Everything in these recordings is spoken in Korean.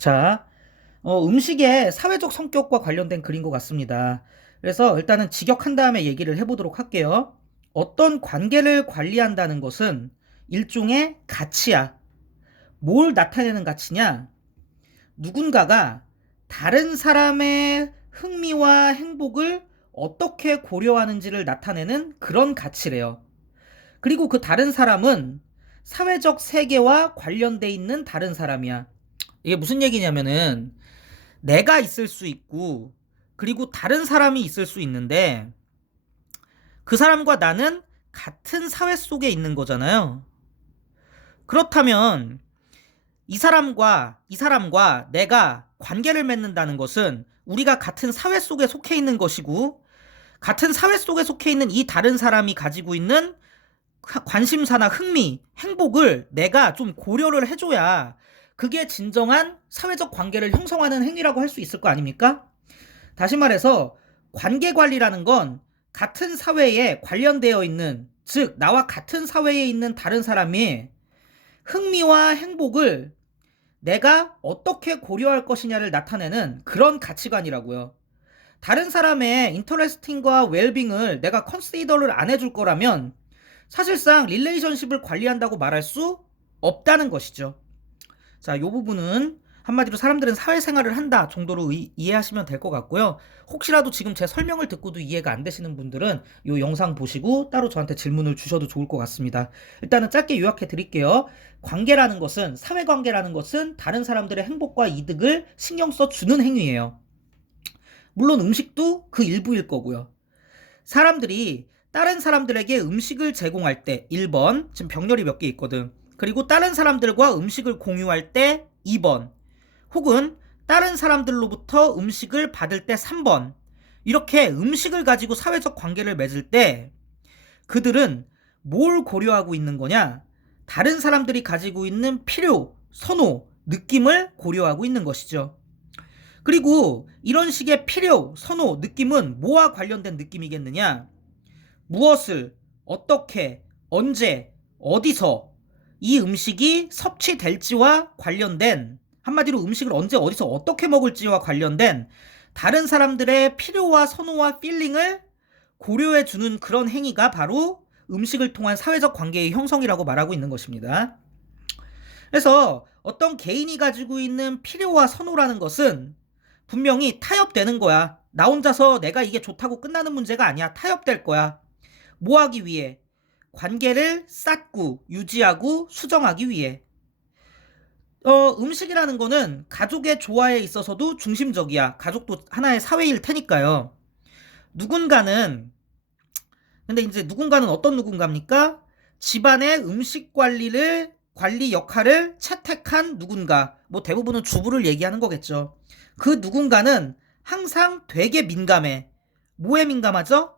자, 음식의 사회적 성격과 관련된 글인 것 같습니다. 그래서 일단은 직역한 다음에 얘기를 해보도록 할게요. 어떤 관계를 관리한다는 것은 일종의 가치야. 뭘 나타내는 가치냐? 누군가가 다른 사람의 흥미와 행복을 어떻게 고려하는지를 나타내는 그런 가치래요. 그리고 그 다른 사람은 사회적 세계와 관련돼 있는 다른 사람이야. 이게 무슨 얘기냐면은 내가 있을 수 있고 그리고 다른 사람이 있을 수 있는데 그 사람과 나는 같은 사회 속에 있는 거잖아요. 그렇다면 이 사람과 내가 관계를 맺는다는 것은 우리가 같은 사회 속에 속해 있는 것이고 같은 사회 속에 속해 있는 이 다른 사람이 가지고 있는 관심사나 흥미, 행복을 내가 좀 고려를 해줘야 그게 진정한 사회적 관계를 형성하는 행위라고 할 수 있을 거 아닙니까? 다시 말해서 관계 관리라는 건 같은 사회에 관련되어 있는, 즉 나와 같은 사회에 있는 다른 사람이 흥미와 행복을 내가 어떻게 고려할 것이냐를 나타내는 그런 가치관이라고요. 다른 사람의 인터레스팅과 웰빙을 내가 컨시더를 안 해줄 거라면 사실상 릴레이션십을 관리한다고 말할 수 없다는 것이죠. 자, 이 부분은 한마디로 사람들은 사회생활을 한다 정도로 이해하시면 될 것 같고요. 혹시라도 지금 제 설명을 듣고도 이해가 안 되시는 분들은 이 영상 보시고 따로 저한테 질문을 주셔도 좋을 것 같습니다. 일단은 짧게 요약해 드릴게요. 관계라는 것은, 사회관계라는 것은 다른 사람들의 행복과 이득을 신경 써 주는 행위예요. 물론 음식도 그 일부일 거고요. 사람들이 다른 사람들에게 음식을 제공할 때 1번, 지금 병렬이 몇 개 있거든. 그리고 다른 사람들과 음식을 공유할 때 2번, 혹은 다른 사람들로부터 음식을 받을 때 3번, 이렇게 음식을 가지고 사회적 관계를 맺을 때 그들은 뭘 고려하고 있는 거냐? 다른 사람들이 가지고 있는 필요, 선호, 느낌을 고려하고 있는 것이죠. 그리고 이런 식의 필요, 선호, 느낌은 뭐와 관련된 느낌이겠느냐? 무엇을, 어떻게, 언제, 어디서 이 음식이 섭취될지와 관련된, 한마디로 음식을 언제 어디서 어떻게 먹을지와 관련된 다른 사람들의 필요와 선호와 필링을 고려해주는 그런 행위가 바로 음식을 통한 사회적 관계의 형성이라고 말하고 있는 것입니다. 그래서 어떤 개인이 가지고 있는 필요와 선호라는 것은 분명히 타협되는 거야. 나 혼자서 내가 이게 좋다고 끝나는 문제가 아니야. 타협될 거야. 뭐 하기 위해? 관계를 쌓고 유지하고 수정하기 위해. 음식이라는 거는 가족의 조화에 있어서도 중심적이야. 가족도 하나의 사회일 테니까요. 누군가는, 근데 이제 누군가는 어떤 누군가입니까? 집안의 음식 관리 역할을 채택한 누군가. 뭐 대부분은 주부를 얘기하는 거겠죠. 그 누군가는 항상 되게 민감해. 뭐에 민감하죠?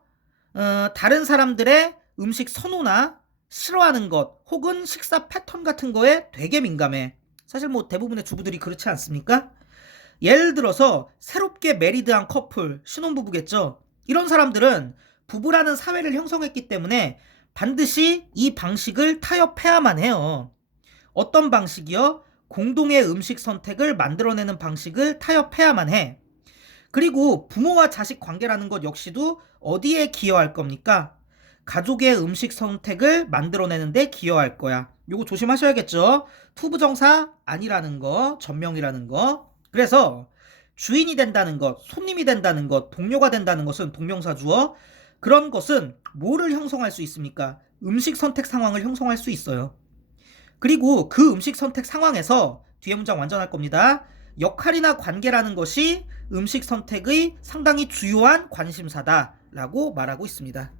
다른 사람들의 음식 선호나 싫어하는 것 혹은 식사 패턴 같은 거에 되게 민감해. 사실 뭐 대부분의 주부들이 그렇지 않습니까? 예를 들어서 새롭게 매리드한 커플, 신혼부부겠죠. 이런 사람들은 부부라는 사회를 형성했기 때문에 반드시 이 방식을 타협해야만 해요. 어떤 방식이요? 공동의 음식 선택을 만들어내는 방식을 타협해야만 해. 그리고 부모와 자식 관계라는 것 역시도 어디에 기여할 겁니까? 가족의 음식 선택을 만들어내는데 기여할 거야. 요거 조심하셔야겠죠? 투부정사 아니라는 거, 전명이라는 거. 그래서 주인이 된다는 것, 손님이 된다는 것, 동료가 된다는 것은 동명사주어. 그런 것은 뭐를 형성할 수 있습니까? 음식 선택 상황을 형성할 수 있어요. 그리고 그 음식 선택 상황에서 뒤에 문장 완전할 겁니다. 역할이나 관계라는 것이 음식 선택의 상당히 주요한 관심사다라고 말하고 있습니다.